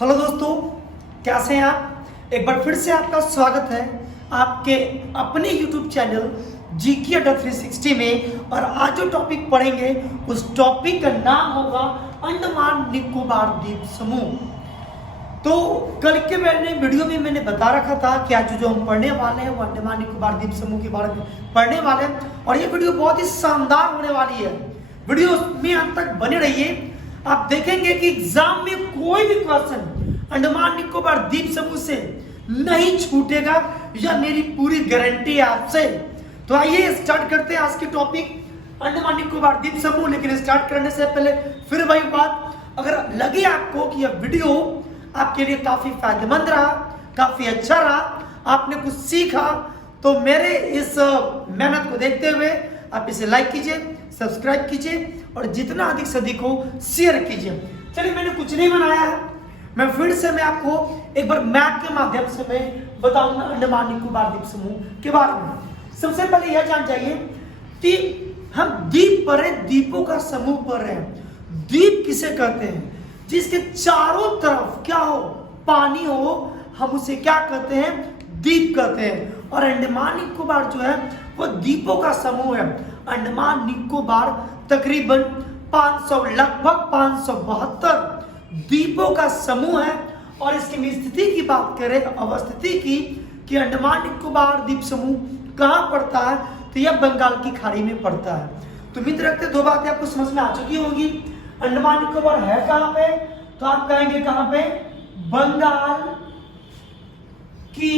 Hello दोस्तों, कैसे हैं आप। एक बार फिर से आपका स्वागत है आपके अपने YouTube चैनल जीके अड्डा 360 में। और आज जो टॉपिक पढ़ेंगे उस टॉपिक का नाम होगा अंडमान निकोबार द्वीप समूह। तो कल के वीडियो में मैंने बता रखा था कि आज जो हम पढ़ने वाले हैं वो अंडमान निकोबार द्वीप समूह के बारे में पढ़ने वाले हैं। और ये वीडियो बहुत ही शानदार होने वाली है, वीडियो में अंत तक बने रहिए। आप देखेंगे कि एग्जाम में कोई भी क्वेश्चन अंडमान निकोबार द्वीप समूह से नहीं छूटेगा, यह मेरी पूरी गारंटी है आपसे। तो आइए स्टार्ट करते हैं आज की टॉपिक अंडमान निकोबार द्वीप समूह। लेकिन स्टार्ट करने से पहले फिर वही बात, अगर लगे आपको कि यह वीडियो आपके लिए काफी फायदेमंद रहा, काफी अच्छा रहा, आपने कुछ सीखा, तो मेरे इस मेहनत को देखते हुए आप इसे लाइक कीजिए, सब्सक्राइब कीजिए और जितना अधिक से अधिक हो शेयर कीजिए। चलिए, मैंने कुछ नहीं बनाया है, मैं फिर से आपको एक बार मैप के माध्यम से मैं बताऊंगा अंडमान निकोबार द्वीप समूह के बारे में। सबसे पहले यह जान जाइए कि हम द्वीप पर हैं, द्वीपों का समूह पर हैं। द्वीप किसे कहते हैं? जिसके चारों तरफ क्या हो, पानी हो, हम उसे क्या कहते हैं? द्वीप कहते हैं। और अंडमान निकोबार जो है वो द्वीपों का समूह है। अंडमान निकोबार तकरीबन 500 लगभग 572 द्वीपों का समूह है। और इसकी स्थिति की बात करें, अवस्थिति की, कि अंडमान निकोबार द्वीप समूह कहाँ पड़ता है, तो यह बंगाल की खाड़ी में पड़ता है। तो मित्र रखते दो बातें आपको समझ में आ चुकी होंगी। अंडमान निकोबार है कहाँ पे, तो आप कहेंगे कहाँ पे? बंगाल की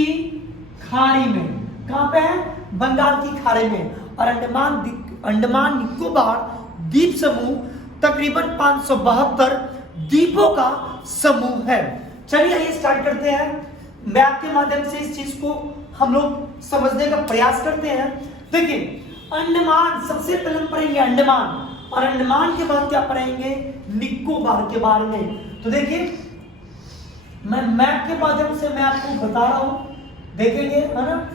खाड़ी में। कहाँ पे है? बंगाल की खाड़ी में। और अंडमान निकोबार द्वीप समूह तकरीबन 572 द्वीपों का समूह है। चलिए आइए स्टार्ट करते हैं, मैप के माध्यम से इस चीज को हम लोग समझने का प्रयास करते हैं। देखिए, अंडमान सबसे पहले हम पढ़ेंगे अंडमान, और अंडमान के बाद क्या पढ़ेंगे? निकोबार के बारे में। तो देखिए, मैं मैप के माध्यम से मैं आपको बता रहा हूं, देखेंगे, है ना।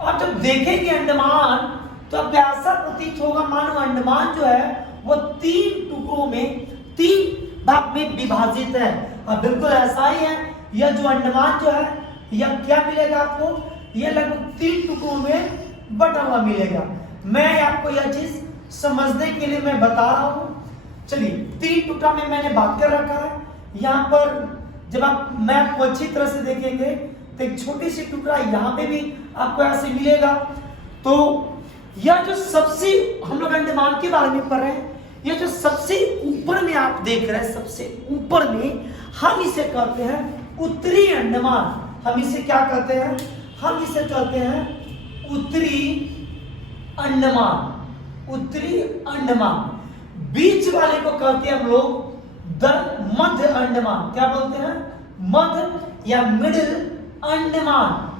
और जब देखेंगे अंडमान तो अब ऐसा प्रतीत होगा मानो अंडमान जो है वो 3 टुकड़ों में, 3 भाग में विभाजित है। और बिल्कुल ऐसा ही है। यह जो अंडमान जो है यह क्या मिलेगा आपको? यह लगभग 3 टुकड़ों में बटा हुआ मिलेगा। मैं आपको यह चीज समझने के लिए मैं बता रहा हूं। चलिए, 3 टुकड़ा में मैंने भाग कर रखा है। यहाँ पर जब आप मैप को अच्छी तरह से देखेंगे तो एक छोटी सी टुकड़ा यहाँ पे भी आपको ऐसे मिलेगा। तो यह जो सबसे, हम लोग अंडमान के बारे में पढ़ रहे हैं, यह जो सबसे ऊपर में आप देख रहे हैं, सबसे ऊपर में, हम इसे कहते हैं उत्तरी अंडमान। हम इसे क्या कहते हैं? हम इसे कहते हैं उत्तरी अंडमान। उत्तरी अंडमान। बीच वाले को कहते हैं हम लोग मध्य अंडमान। क्या बोलते हैं? मध्य या मिडिल अंडमान।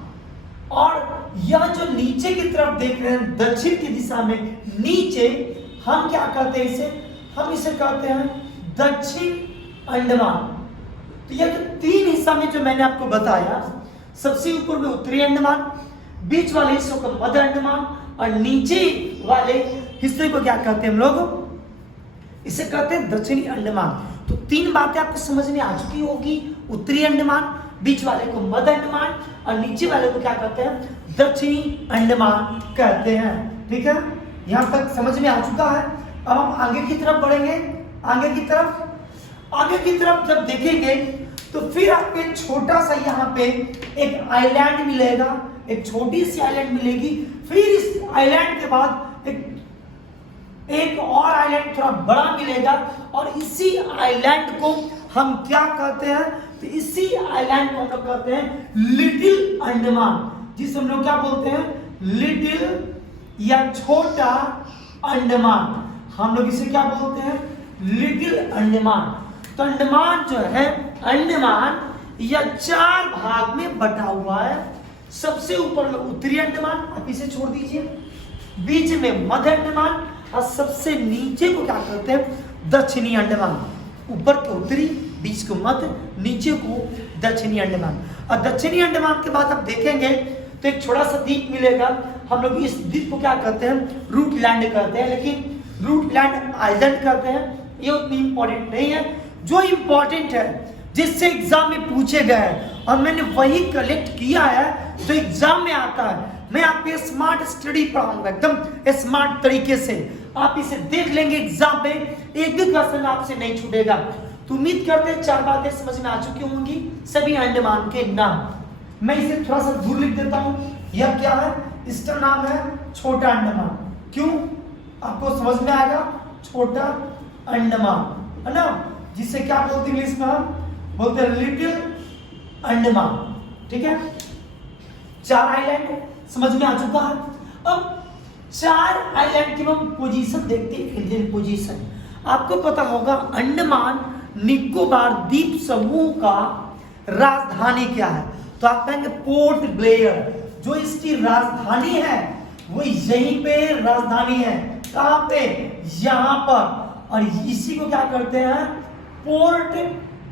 और यह जो नीचे की तरफ देख रहे हैं, दक्षिण की दिशा में नीचे, हम क्या कहते हैं इसे? हम इसे कहते हैं दक्षिण अंडमान। तो यह जो 3 हिस्सा में जो मैंने आपको बताया, सबसे ऊपर में उत्तरी अंडमान, बीच वाले हिस्सों को मध्य अंडमान, और नीचे वाले हिस्से को क्या कहते हैं हम लोग? इसे कहते हैं दक्षिणी अंडमान। तो 3 बातें आपको समझ में आ चुकी होगी। उत्तरी अंडमान, बीच वाले को मध्य अंडमान, और नीचे वाले को क्या कहते हैं? दक्षिणी अंडमान कहते हैं। ठीक है, यहां तक समझ में आ चुका है। अब हम आगे की तरफ बढ़ेंगे। आगे की तरफ जब देखेंगे तो फिर आपको एक छोटा सा यहाँ पे एक आइलैंड मिलेगा, एक छोटी सी आइलैंड मिलेगी। फिर इस आइलैंड के बाद एक और आइलैंड थोड़ा बड़ा मिलेगा, और इसी आइलैंड को हम क्या कहते हैं? तो इसी आइलैंड को हम लोग कहते हैं लिटिल अंडमान, जिसे हम लोग क्या बोलते हैं? लिटिल या छोटा अंडमान। हम लोग इसे क्या बोलते हैं? लिटिल अंडमान। तो अंडमान जो है, अंडमान यह 4 भाग में बटा हुआ है। सबसे ऊपर में उत्तरी अंडमान, आप इसे छोड़ दीजिए, बीच में मध्य अंडमान, और सबसे नीचे को क्या कहते हैं? दक्षिणी अंडमान। ऊपर को उत्तरी, बीच को मध्य, नीचे को दक्षिणी अंडमान। और दक्षिणी अंडमान के बाद आप देखेंगे तो एक छोटा सा द्वीप मिलेगा। हम लोग इस द्वीप को क्या कहते हैं? रूट लैंड कहते हैं, लेकिन रूट लैंड आइलैंड कहते हैं। ये उतनी इंपॉर्टेंट नहीं है। जो इंपॉर्टेंट है जिससे एग्जाम में पूछे गए और मैंने वही कलेक्ट किया है जो एग्जाम में आता है। मैं आपको स्मार्ट स्टडी पढ़ाऊंगा एकदम स्मार्ट तरीके से, आप इसे देख लेंगे एग्जाम में एक भी क्वेश्चन आपसे नहीं छूटेगा। तो उम्मीद करते हैं 4 बातें समझ में आ चुकी होंगी सभी अंडमान के नाम। मैं इसे थोड़ा सा दूर लिख देता हूं। यह क्या है? इसका नाम है छोटा अंडमान। क्यों? आपको समझ में आएगा, छोटा अंडमान है ना, जिसे क्या बोलते हैं इंग्लिश में? हम बोलते हैं लिटिल अंडमान। ठीक है, 4 आइलैंड समझ में आ चुका है। अब 4 आइलैंड की हम पोजीशन देखते हैं, इंडियन पोजीशन। आपको पता होगा अंडमान निकोबार द्वीप समूह का राजधानी क्या है? तो आप कहेंगे पोर्ट ब्लेयर। जो इसकी राजधानी है वो यहीं पे राजधानी है। कहां पे? यहां पर। और इसी को क्या करते हैं? Port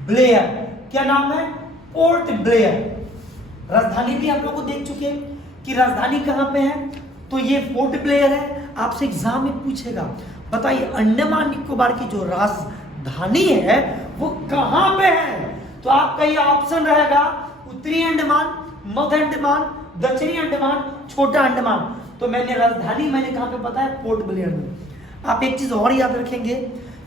Blair. क्या नाम है? Port Blair. राजधानी भी हम लोग को देख चुके हैं कि राजधानी कहां पे है, तो ये पोर्ट ब्लेयर है। आपसे एग्जाम में पूछेगा, बताइए अंडमान निकोबार की जो राजधानी है वो कहां पे है? तो आपका ये ऑप्शन रहेगा उत्तरी अंडमान, मध्य अंडमान, दक्षिणी अंडमान, छोटा अंडमान। तो मैंने कहां पे बताया? पोर्ट ब्लेयर में। आप एक चीज और याद रखेंगे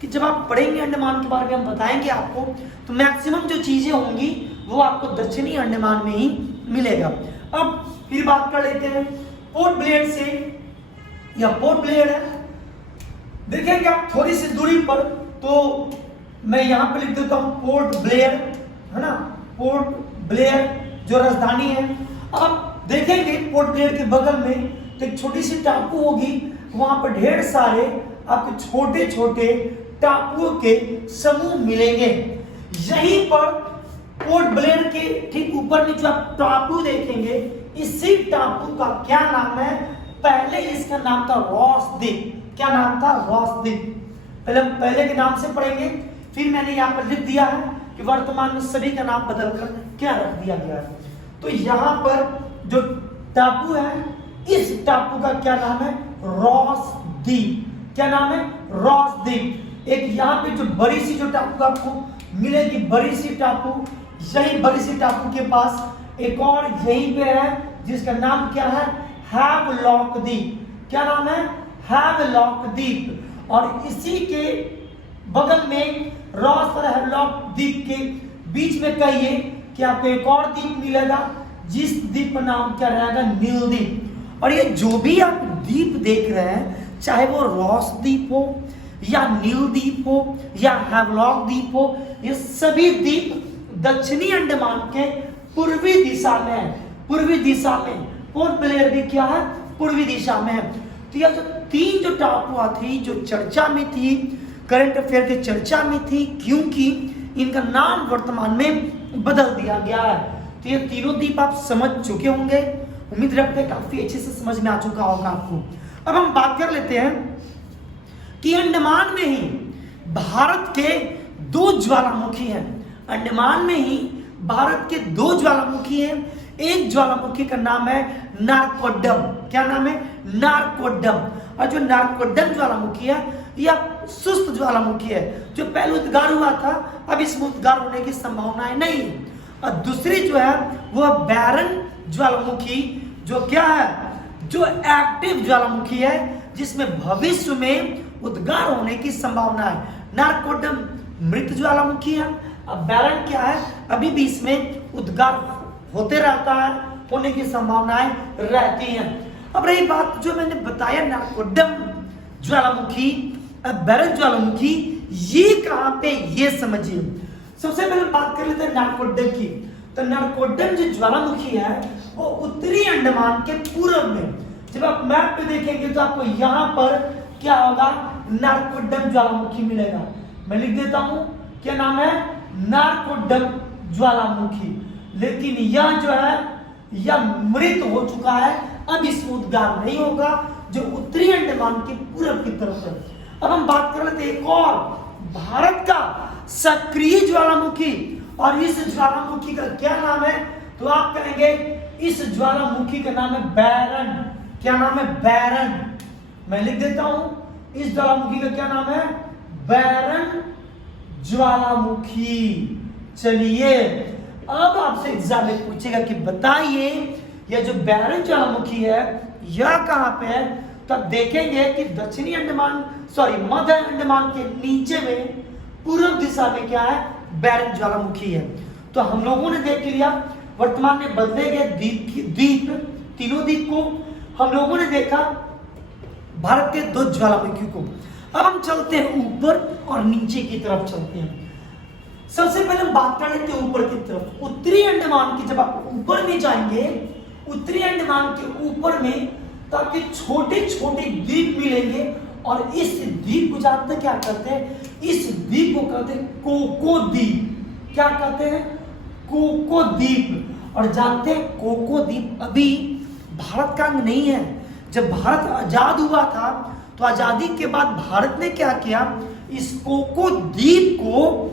कि जब आप पढ़ेंगे अंडमान के बारे में, हम बताएंगे आपको, तो मैक्सिमम जो चीजें होंगी वो आपको दक्षिणी अंडमान में ही मिलेगा। अब फिर बात कर लेते हैं पोर्ट ब्लेयर से। यह पोर्ट ब्लेयर है, देखेंगे आप थोड़ी सी दूरी पर, तो मैं यहां पे लिख देता हूं पोर्ट ब्लेयर, है ना, पोर्ट ब्लेयर जो राजधानी है। अब देखेंगे पोर्ट ब्लेयर के बगल में तो एक छोटी सी टापू होगी, वहां पर ढेर सारे आपको छोटे छोटे टापुओं के समूह मिलेंगे। यहीं पर पोर्ट ब्लेयर के ठीक ऊपर में जो आप टापू देखेंगे, इसी टापू का क्या नाम है? पहले इसका नाम था रॉस द्वीप। क्या नाम था? रॉस द्वीप। पहले के नाम से पढ़ेंगे, फिर मैंने यहाँ पर लिख दिया है कि वर्तमान में सभी का नाम बदलकर क्या रख दिया गया है। तो यहाँ पर जो टापू है, इस टापू का क्या नाम है? रॉस द्वीप। क्या नाम है? रॉस द्वीप। एक यहाँ पे जो बड़ी सी जो टापू आपको मिलेगी, बड़ी सी टापू, यही बड़ी सी टापू के पास एक और यहीं पे है जिसका नाम क्या है? हैवलॉक द्वीप। क्या नाम है? हैवलॉक द्वीप। और इसी के बगल में रॉस और हैवलॉक द्वीप के बीच में कहिए कि आपको एक और द्वीप मिलेगा, जिस द्वीप का नाम क्या रहेगा? नील द्वीप। और ये जो भी आप द्वीप देख रहे हैं, चाहे वो रॉस द्वीप हो या नील द्वीप हो या हैवलॉक द्वीप हो, ये सभी द्वीप दक्षिणी अंडमान के पूर्वी दिशा में है। पूर्वी दिशा में पोर्ट ब्लेयर भी क्या है? पूर्वी दिशा में है। तो यह जो 3 जो टापुआ थी जो चर्चा में थी, करंट अफेयर की चर्चा में थी, क्योंकि इनका नाम वर्तमान में बदल दिया गया है। तो ये तीनों द्वीप आप समझ चुके होंगे, उम्मीद रखते हैं काफी अच्छे से समझ में आ चुका होगा आपको। अब हम बात कर लेते हैं कि अंडमान में ही भारत के 2 ज्वालामुखी हैं। अंडमान में ही भारत के 2 ज्वालामुखी हैं। एक ज्वालामुखी का नाम है नारकोड्डम। क्या नाम है? नारकोड्डम। और जो नारकोड्डम ज्वालामुखी है यह सुस्त ज्वालामुखी है, जो पहले उद्गार हुआ था, अब इसमें उद्गार होने की संभावनाएं नहीं। और दूसरी जो है वह बैरन ज्वालामुखी, जो क्या है? जो एक्टिव ज्वालामुखी है, जिसमें भविष्य में उद्गार होने की संभावना है। नारकोड्डम मृत ज्वालामुखी है। अब बैरन क्या है? अभी भी इसमें उद्गार होते रहता है, होने की संभावनाएं रहती हैं। अब रही बात जो मैंने बताया नारकोड्डम ज्वालामुखी, बैरन ज्वालामुखी, ये कहां पे? ये समझिए। सबसे पहले बात कर लेते हैं नारकोड्डम की। तो नारकोड्डम जो ज्वालामुखी है वो उत्तरी अंडमान के पूर्व में, जब आप मैप पे देखेंगे तो आपको यहां पर क्या होगा? नारकोड्डम ज्वालामुखी मिलेगा। मैं लिख देता हूं, क्या नाम है? नारकोड्डम ज्वालामुखी। लेकिन यह जो है यह मृत हो चुका है, अब इसमें उद्गार नहीं होगा, जो उत्तरी अंडमान के पूर्व की तरफ है। अब हम बात कर लेते हैं एक और भारत का सक्रिय ज्वालामुखी, और इस ज्वालामुखी का क्या नाम है? तो आप कहेंगे इस ज्वालामुखी का नाम है बैरन। क्या नाम है? बैरन। मैं लिख देता हूं, इस ज्वालामुखी का क्या नाम है? बैरन ज्वालामुखी। चलिए अब आपसे एग्जाम में पूछेगा कि बताइए यह जो बैरन ज्वालामुखी है यह कहाँ पे है। तो आप देखेंगे कि दक्षिणी अंडमान मध्य अंडमान के नीचे में पूर्व दिशा में क्या है, बैरन ज्वालामुखी है। तो हम लोगों ने देख लिया वर्तमान में बदले गए द्वीप तीनों द्वीप को हम लोगों ने देखा, भारत के 2 ज्वालामुखी को। अब हम चलते हैं ऊपर और नीचे की तरफ चलते हैं। सबसे पहले हम बात कर लेते हैं ऊपर की तरफ। उत्तरी अंडमान की जब आप ऊपर में जाएंगे, उत्तरी अंडमान के ऊपर में तो आपके छोटे छोटे द्वीप मिलेंगे और इस द्वीप को जानते क्या कहते हैं, इस द्वीप को कहते हैं कोको द्वीप। क्या कहते हैं, कोको द्वीप। और जानते हैं कोको द्वीप अभी भारत का अंग नहीं है। जब भारत आजाद हुआ था तो आजादी के बाद भारत ने क्या किया, इस कोको द्वीप को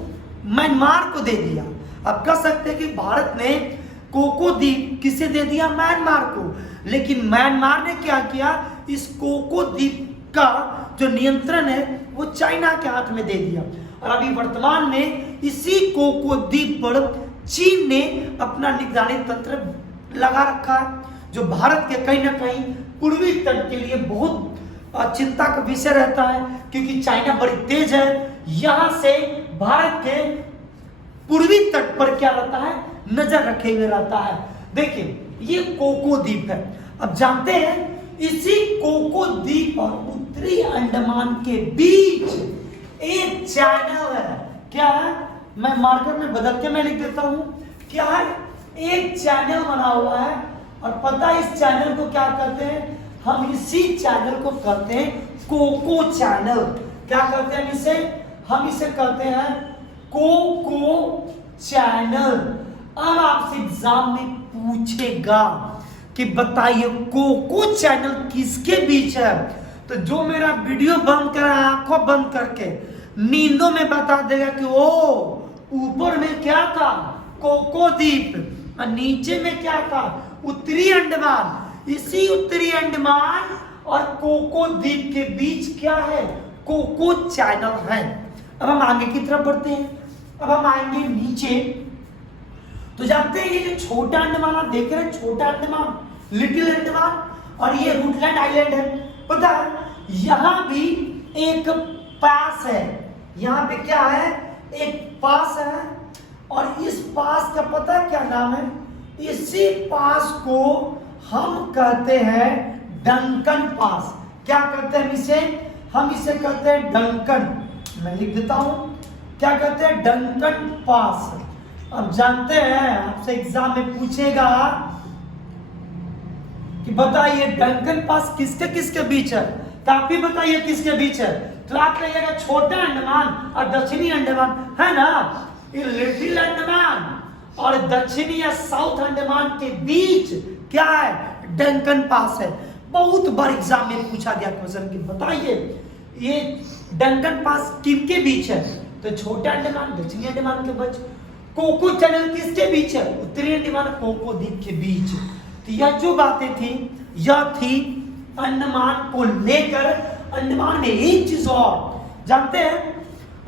म्यांमार को दे दिया। अब कह सकते हैं कि भारत ने कोको द्वीप किसे दे दिया, म्यांमार को। लेकिन म्यांमार ने क्या किया, इस कोको द्वीप का जो नियंत्रण है वो चाइना के हाथ में दे दिया। और अभी वर्तमान में इसी कोको द्वीप पर चीन ने अपना निगरानी तंत्र लगा रखा है, जो भारत के कहीं ना कहीं पूर्वी तट के लिए बहुत चिंता का विषय रहता है, क्योंकि चाइना बड़ी तेज है। यहां से भारत के पूर्वी तट पर क्या रहता है, नजर रखे हुए रहता है। देखिए ये कोको द्वीप है। अब जानते हैं इसी कोको द्वीप और उत्तरी अंडमान के बीच एक चैनल है। क्या है, मैं मार्कर में बदल के मैं लिख देता हूं। क्या है, एक चैनल बना हुआ है और पता है इस चैनल को क्या कहते हैं, हम इसी चैनल को कहते हैं कोको चैनल। क्या कहते हैं इसे, हम इसे कहते हैं कोको चैनल। अब आपसे एग्जाम में पूछेगा कि बताइए कोको चैनल किसके बीच है। तो जो मेरा वीडियो बंद कर आंखों बंद करके नींदों में बता देगा कि ओ ऊपर में क्या था, कोको द्वीप, और नीचे में क्या था, उत्तरी अंडमान। इसी उत्तरी अंडमान और कोको द्वीप के बीच क्या है, कोको चैनल है। अब हम आगे की तरफ बढ़ते हैं। अब हम आएंगे नीचे। तो जानते हैं ये जो छोटा अंडमान आप देख रहे हैं, छोटा अंडमान, लिटिल अंडमान, और ये रूटलैंड आइलैंड है। पता है यहां भी एक पास है, यहां पे क्या है, एक पास है। और इस पास का पता क्या नाम है, इसी पास को हम कहते हैं डंकन पास। क्या कहते हैं इसे, हम इसे कहते हैं डंकन। मैं लिख देता हूं, क्या कहते हैं, डंकन पास। अब जानते हैं आपसे एग्जाम में पूछेगा कि बताइए डंकन पास किसके किसके बीच है। तो आप भी बताइए किसके बीच है। तो आप कहिएगा छोटा अंडमान और दक्षिणी अंडमान है ना, ये लिटिल अंडमान और दक्षिणी या साउथ अंडमान के बीच क्या है, डंकन पास है। बहुत बार एग्जाम में पूछा गया क्वेश्चन कि बताइए ये डंकन पास किनके बीच है। तो छोटा अंडमान दक्षिणी अंडमान के बीच। कोको चैनल किसके बीच है, उत्तरी अंडमान कोको द्वीप के बीच। तो यह जो बातें थी यह थी अंडमान को लेकर। अंडमान में एक चीज और जानते हैं,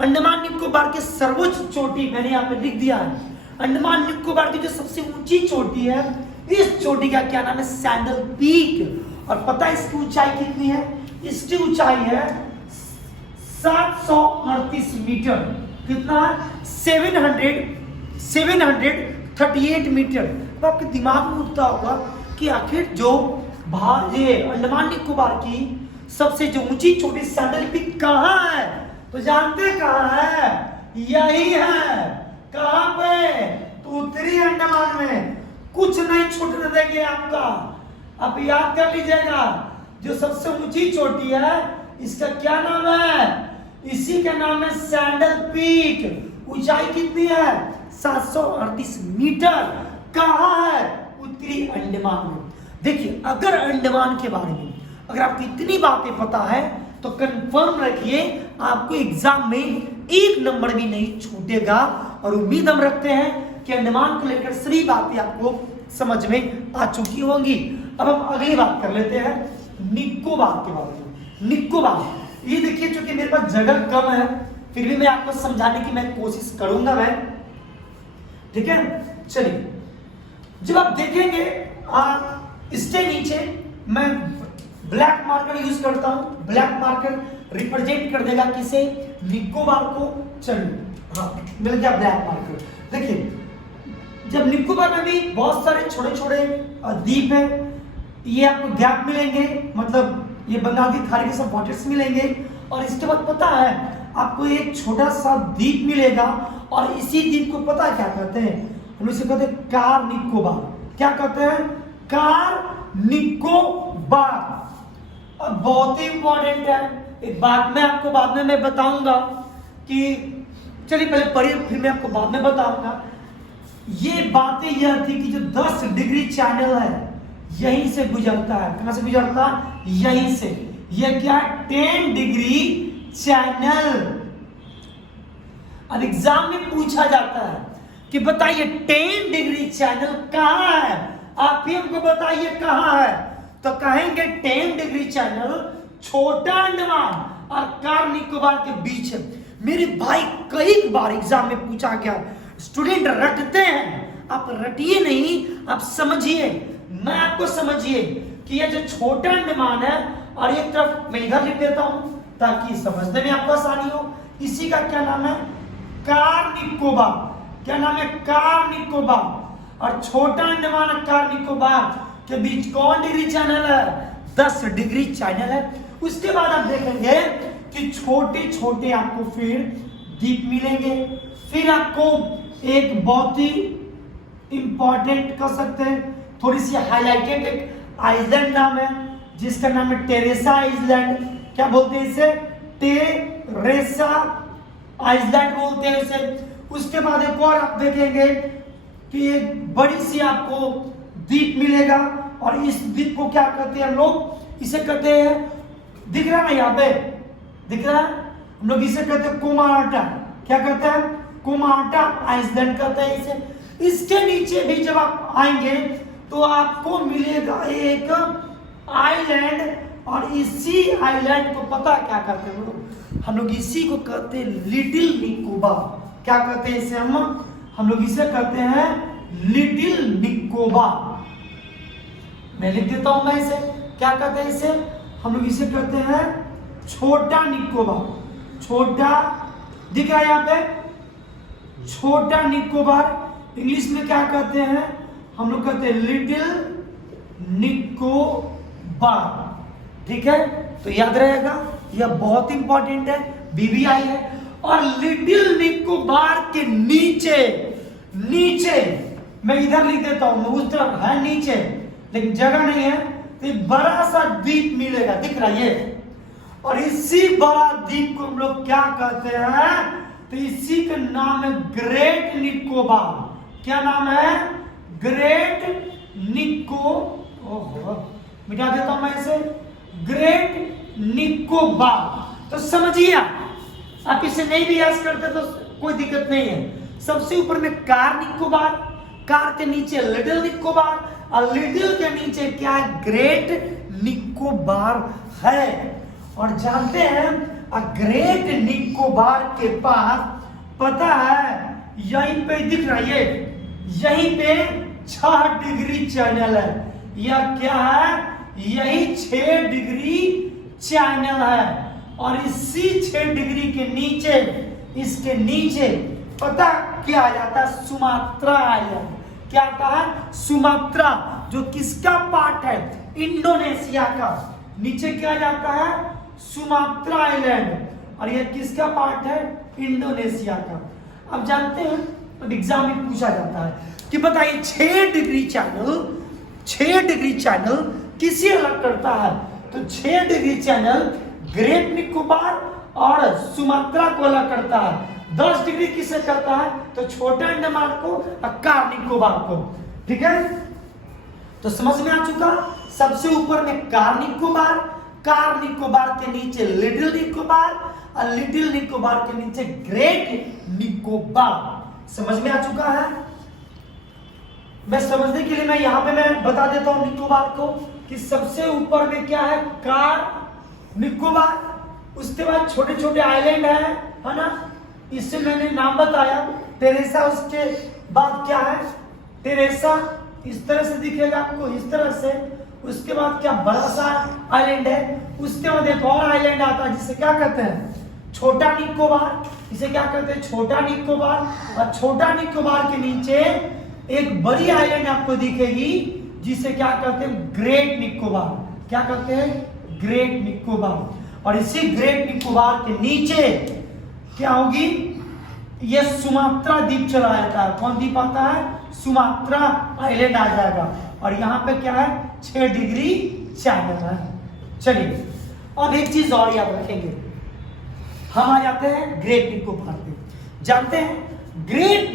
अंडमान निकोबार की सर्वोच्च चोटी मैंने यहाँ पे लिख दिया है। अंडमान निकोबार की जो सबसे ऊंची चोटी है, इस चोटी का क्या नाम है, सैंडल पीक। और पता है इसकी ऊंचाई कितनी है, इसकी ऊंचाई है 738 मीटर। कितना है, 738 मीटर। तो आपके दिमाग में उठता होगा कि आखिर जो ये अंडमान निकोबार की सबसे जो ऊंची चोटी सैंडल पीक कहाँ है। तो जानते कहाँ है, यही है। कहाँ पे, तो उत्तरी अंडमान में। कुछ नहीं छूटने देंगे आपका, आप याद कर लीजिएगा। जो सबसे ऊंची चोटी है इसका क्या नाम है, इसी का नाम है सैंडल पीक। ऊंचाई कितनी है, 738 मीटर। कहाँ है, उत्तरी अंडमान में। देखिए अगर अंडमान के बारे में अगर आपको इतनी बातें पता है तो कंफर्म रखिए आपको एग्जाम में 1 नंबर भी नहीं छूटेगा। और उम्मीद हम रखते हैं कि अंडमान को लेकर सभी बातें आपको समझ में आ चुकी होंगी। अब हम अगली बात कर लेते हैं निकोबार के बारे में। निकोबार, ये देखिए चूंकि मेरे पास जगह कम है फिर भी मैं आपको समझाने की मैं कोशिश करूंगा। मैं ठीक है, चलिए जब आप देखेंगे इसके नीचे मैं ब्लैक मार्कर यूज करता हूं। ब्लैक मार्कर रिप्रेजेंट कर देगा किसे, निकोबार को। चलिए हाँ, मिल गया ब्लैक मार्कर। देखिए जब निकोबार में भी बहुत सारे छोटे छोटे द्वीप है, ये आपको गैप मिलेंगे, मतलब ये बंगाल की खाड़ी के सब वाटर्स मिलेंगे। और इसके बाद पता है आपको एक छोटा सा द्वीप मिलेगा, और इसी द्वीप को पता क्या कहते हैं, हम इसे कहते हैं कार निकोबार। क्या कहते हैं, कार निकोबार। और बहुत ही इंपॉर्टेंट है, एक बात मैं आपको बाद में मैं बताऊंगा कि चलिए पहले पढ़िए, फिर मैं आपको बाद में बताऊंगा। ये बातें यह थी कि जो 10 डिग्री चैनल है यहीं से गुजरता है। कहां से गुजरता है, यहीं से। यह क्या है, 10 डिग्री चैनल। अब एग्जाम में पूछा जाता है कि बताइए 10 डिग्री चैनल कहां है, आप ही हमको बताइए कहां है। तो कहेंगे 10 डिग्री चैनल छोटा अंडमान और कार निकोबार के बीच है। मेरे भाई कई बार एग्जाम में पूछा गया, स्टूडेंट रटते हैं, आप रटिए नहीं, आप समझिए, मैं आपको समझिए कि ये जो छोटा अंडमान है, और एक तरफ मैं इधर लिख देता हूं ताकि समझने में आपको आसानी हो। इसी का क्या नाम है, कार निकोबार। क्या नाम है, कार निकोबार। और छोटा अंडमान और कार निकोबार के बीच कौन डिग्री चैनल है, 10 डिग्री चैनल है। उसके बाद आप देखेंगे कि छोटे छोटे आपको फिर द्वीप मिलेंगे। फिर आपको एक बहुत ही इंपॉर्टेंट कह सकते हैं, थोड़ी सी हाईलाइटेड एक आइलैंड नाम है, जिसका नाम है टेरेसा आइलैंड। क्या बोलते हैं इसे, टेरेसा आइलैंड बोलते हैं उसे। उसके बाद एक और आप देखेंगे कि एक बड़ी सी आपको द्वीप मिलेगा, और इस द्वीप को क्या कहते हैं हम लोग, इसे कहते हैं, दिख रहा है ना यहाँ पे, दिख रहा है, हम लोग इसे कहते हैं कोमाटा। क्या कहते हैं, कोमाटा आइलैंड कहते हैं इसे। इसके नीचे भी जब आप आएंगे तो आपको मिलेगा एक आइलैंड, और इसी आइलैंड को पता क्या कहते हैं हम लोग इसी को कहते हैं लिटिल निकोबार। क्या कहते हैं इसे, हम लोग इसे कहते हैं लिटिल निकोबार। मैं लिख देता हूं मैं इसे, क्या कहते हैं इसे, हम लोग इसे कहते हैं छोटा निकोबार। छोटा दिख रहा है यहाँ पे, छोटा निकोबार। इंग्लिश में क्या कहते हैं, हम लोग कहते हैं लिटिल निकोबार। ठीक है, तो याद रहेगा, यह बहुत इंपॉर्टेंट है, बीबीआई है। और लिटिल निकोबार के नीचे, नीचे मैं इधर लिख देता हूं, उस तरफ है नीचे लेकिन जगह नहीं है, तो एक बड़ा सा द्वीप मिलेगा, दिख रहा है ये। और इसी बड़ा द्वीप को हम लोग क्या कहते हैं, तो इसी का नाम है ग्रेट निकोबार। क्या नाम है, ग्रेट मिटा देता हूं मैं इसे, ग्रेट निकोबार। तो समझिए, आप इसे नहीं भी याद करते तो कोई दिक्कत नहीं है। सबसे ऊपर में कार निकोबार, कार के नीचे लिटिल निकोबार, और लिटिल के नीचे क्या है, ग्रेट निकोबार है। और जानते हैं ग्रेट निकोबार के पास पता है यहीं पे दिख रहा है, यहीं पे 6 डिग्री चैनल है। यह क्या है, यही 6 डिग्री चैनल है। और इसी 6 डिग्री के नीचे, इसके नीचे पता क्या आ जाता है, सुमात्रा आइलैंड। क्या आता है, सुमात्रा, जो किसका पार्ट है, इंडोनेशिया का। नीचे क्या जाता है, सुमात्रा आइलैंड। और यह किसका पार्ट है, इंडोनेशिया का। अब जानते हैं, अब एग्जाम में पूछा जाता है कि बताइए 6 डिग्री चैनल, 6 डिग्री चैनल किसे अलग करता है, तो 6 डिग्री चैनल ग्रेट निकोबार और सुमात्रा को अलग करता है। 10 डिग्री किसे करता है, तो छोटा अंडमान को और कार निकोबार को। ठीक है, तो समझ में आ चुका। सबसे ऊपर में कार निकोबार, कार निकोबार के नीचे लिटिल निकोबार, और लिटिल निकोबार के नीचे ग्रेट निकोबार। समझ में आ चुका है। मैं समझने के लिए मैं यहां पे मैं बता देता हूं निकोबार को कि सबसे ऊपर में क्या है, कार निकोबार। उसके बाद छोटे छोटे आइलैंड है ना, इससे मैंने नाम बताया, टेरेसा उसके बाद क्या है, टेरेसा, इस तरह से दिखेगा आपको, इस तरह से। उसके बाद क्या, बड़ा सा आइलैंड है। उसके बाद एक और आइलैंड आता है जिसे क्या कहते हैं, छोटा निकोबार। इसे क्या कहते हैं, छोटा निकोबार। और छोटा निकोबार के नीचे एक बड़ी आइलैंड आपको दिखेगी जिसे क्या कहते हैं, ग्रेट निकोबार। क्या कहते हैं, ग्रेट निकोबार। और इसी ग्रेट निकोबार के नीचे क्या होगी, ये सुमात्रा द्वीप चला जाता है। कौन द्वीप आता है, सुमात्रा आइलैंड आ जाएगा। और यहाँ पे क्या है, 6 डिग्री चैनल है। चलिए अब एक चीज और याद रखेंगे, हम आ जाते हैं ग्रेट निकोबार पे। जानते हैं ग्रेट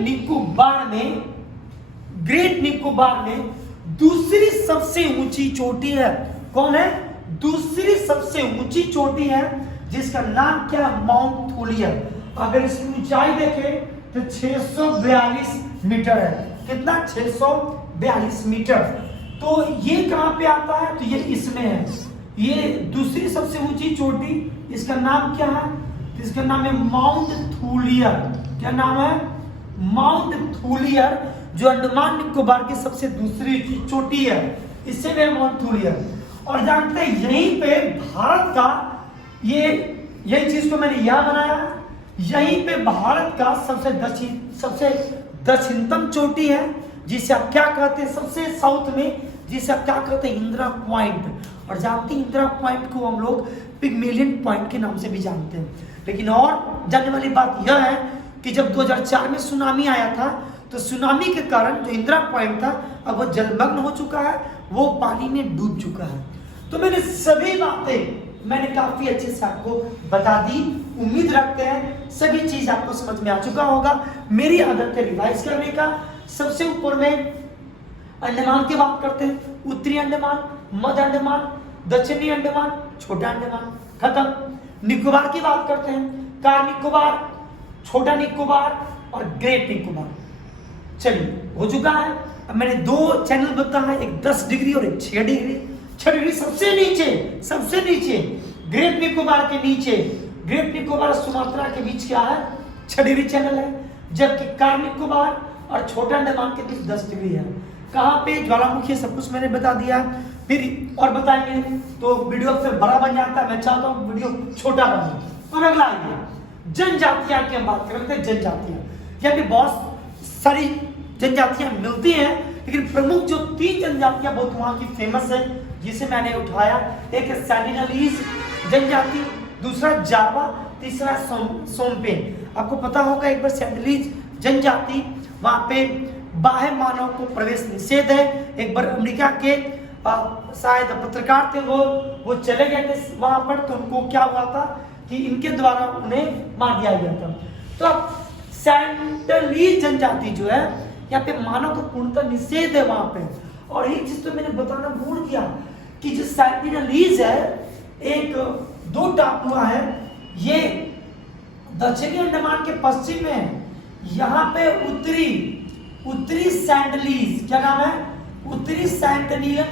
निकोबार में दूसरी सबसे ऊंची चोटी है। कौन है, दूसरी सबसे ऊंची चोटी है जिसका नाम क्या है, माउंट थूलियर। अगर इसकी ऊंचाई देखें तो 642 मीटर है। कितना, 642 मीटर। तो ये कहां पे आता है, तो ये इसमें है। ये दूसरी सबसे ऊंची चोटी, इसका नाम क्या है, इसका नाम है माउंट थूलियर। क्या नाम है, माउंट थूलियर, जो अंडमान निकोबार की सबसे दूसरी चोटी है, इससे है माउंट थूलियर। और जानते हैं यहीं पे भारत का, यही चीज को मैंने यह बनाया, यहीं पे भारत का सबसे दक्षिणतम चोटी है जिसे आप क्या कहते हैं, सबसे साउथ में, जिसे आप क्या कहते हैं, इंदिरा पॉइंट। और जानते हैं इंदिरा पॉइंट को हम लोग पिग्मेलियन पॉइंट के नाम से भी जानते हैं। लेकिन और जानने वाली बात यह है कि जब 2004 में सुनामी आया था, तो सुनामी के कारण जो इंदिरा पॉइंट था अब वो जलमग्न हो चुका है, वो पानी में डूब चुका है। तो मैंने सभी बातें काफी अच्छे से आपको बता दी। उम्मीद रखते हैं सभी चीज आपको समझ में आ चुका होगा। मेरी आदत है रिवाइज करने का। सबसे ऊपर में अंडमान की बात करते हैं, उत्तरी अंडमान, मध्य अंडमान, दक्षिणी अंडमान, छोटा अंडमान, खत्म। निकोबार की बात करते हैं, कार निकोबार, छोटा निकोबार और ग्रेट निकोबार। चलिए हो चुका है। अब मैंने 2 चैनल बताया, एक 10 डिग्री और एक 6 डिग्री। 6 डिग्री सबसे नीचे ग्रेट निकोबार के नीचे, ग्रेट निकोबार और सुमात्रा के बीच क्या है, 6 डिग्री चैनल है। जबकि कार निकोबार और छोटा अंडमान के बीच 10 डिग्री है। कहाँ पे ज्वालामुखी, सब कुछ मैंने बता दिया। फिर और बताएंगे तो वीडियो फिर बड़ा बन जाता है। मैं चाहता हूँ वीडियो छोटा बने। और अगला आइए, जनजातियां की हम बात करते हैं। जनजातियां, यहाँ पे बहुत सारी जनजातियां मिलती हैं, लेकिन प्रमुख जो 3 जनजातियां बहुत वहां की फेमस है, जिसे मैंने उठाया, एक है सेंटिनलीज जनजाति, दूसरा जावा, तीसरा सोमपेन। आपको पता होगा एक बार सेंटिनलीज जनजाति, वहां पे बाह्य मानव को प्रवेश निषेध है। एक बार अमेरिका के शायद पत्रकार थे, वो चले गए थे वहां पर, तो उनको क्या हुआ था कि इनके द्वारा उन्हें मार दिया गया था। तो अब सेंटिनलीज जनजाति जो है, यहाँ पे मानव को पूर्णतः निषेध है वहां पे। और एक चीज तो मैंने बताना भूल गया कि जो सेंटिनलीज है, एक 2 टापुआ है, ये दक्षिणी अंडमान के पश्चिम में है। यहाँ पे उत्तरी सेंटिनलीज, क्या नाम है, उत्तरी सेंटिनलीज,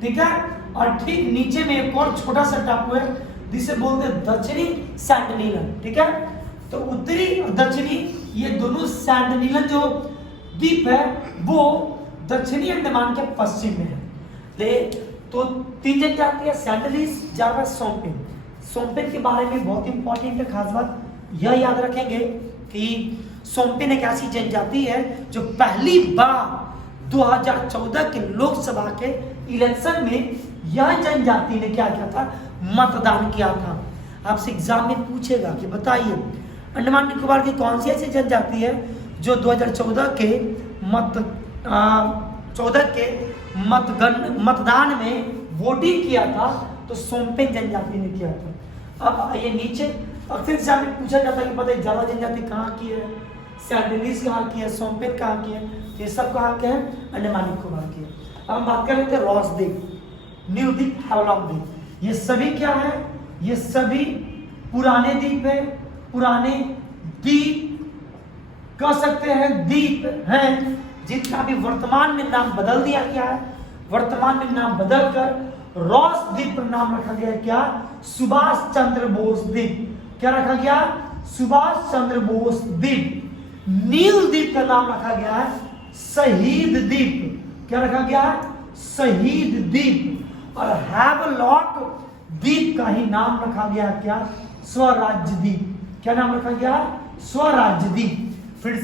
ठीक है। और ठीक नीचे में एक और छोटा सा टापू है जिसे बोलते हैं दक्षिणी सेंटिनलीज, ठीक है। तो उत्तरी और दक्षिणी ये दोनों सेंटिनलीज जो द्वीप है वो दक्षिणी अंडमान के पश्चिम में है। तो 3 जनजातियां, सेंटिनलीज, जावा, सोमपेन। सोमपेन के बारे में बहुत इंपॉर्टेंट है, खास बात यह याद रखेंगे कि सोमपेन एक ऐसी जनजाति है जो पहली बार 2014 के लोकसभा के इलेक्शन में यह जनजाति ने क्या किया था, मतदान किया था। आपसे एग्जाम में पूछेगा कि बताइए अंडमान निकोबार की कौन सी ऐसी जनजाति है जो 2014 के मतदान में वोटिंग किया था, तो सोमपेन जनजाति ने किया था। अब ये नीचे अक्सर एग्जाम में पूछा जाता है कि पता है जावा जनजाति कहाँ की है, सेंटिनलीज कहाँ की है, सोमपेन कहाँ की है, ये सब कहाँ के हैं, अंडमान निकोबार की है। अब हम बात कर रहे थे रॉस द्वीप, न्यू द्वीप, हैवलॉक द्वीप। ये सभी क्या है, ये सभी पुराने द्वीप है, पुराने द्वीप कह सकते हैं, द्वीप हैं जिनका भी वर्तमान में नाम बदल दिया गया है। वर्तमान में नाम बदलकर रॉस द्वीप पर नाम रखा गया है, क्या, सुभाष चंद्र बोस द्वीप। क्या रखा गया? सुभाष चंद्र बोस द्वीप। नील द्वीप का नाम रखा गया है शहीद द्वीप। क्या रखा गया है? शहीद द्वीप। और हैवलॉक द्वीप का ही नाम रखा गया क्या? स्वराज्य द्वीप। क्या नाम रखा गया? स्वराज्य द्वीप। फिर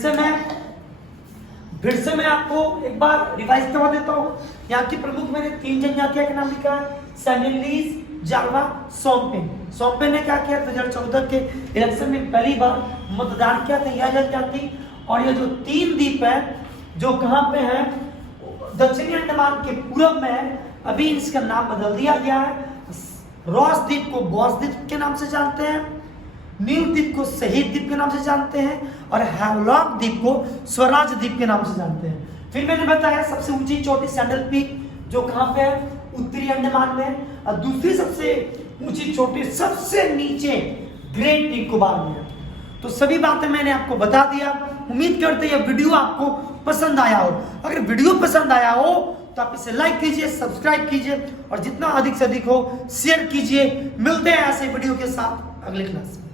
से मैं आपको एक बार रिवाइज करवा देता हूँ। यहाँ की प्रमुख मैंने 3 जनजातियों का नाम लिखा है, सेनेलिस, जावा, सोमपेन। सोमपेन ने क्या किया? 2014 के इलेक्शन में पहली बार मतदान किया था यह जनजाति। और ये जो 3 द्वीप है जो कहाँ पे है? दक्षिणी अंडमान के पूर्व में है। अभी इसका नाम बदल दिया गया है। रॉस द्वीप को बॉस द्वीप के नाम से जानते हैं, नील द्वीप को शहीद द्वीप के नाम से जानते हैं, और हैवलॉक द्वीप को स्वराज द्वीप के नाम से जानते हैं। फिर मैंने बताया सबसे ऊंची चोटी सैंडल पीक जो कहाँ पे है? उत्तरी अंडमान में। और दूसरी सबसे ऊंची चोटी सबसे नीचे ग्रेट निकोबार में है। तो सभी बातें मैंने आपको बता दिया। उम्मीद करते हैं यह वीडियो आपको पसंद आया हो। अगर वीडियो पसंद आया हो तो आप इसे लाइक कीजिए, सब्सक्राइब कीजिए और जितना अधिक से अधिक हो शेयर कीजिए। मिलते हैं ऐसे वीडियो के साथ अगले क्लास में।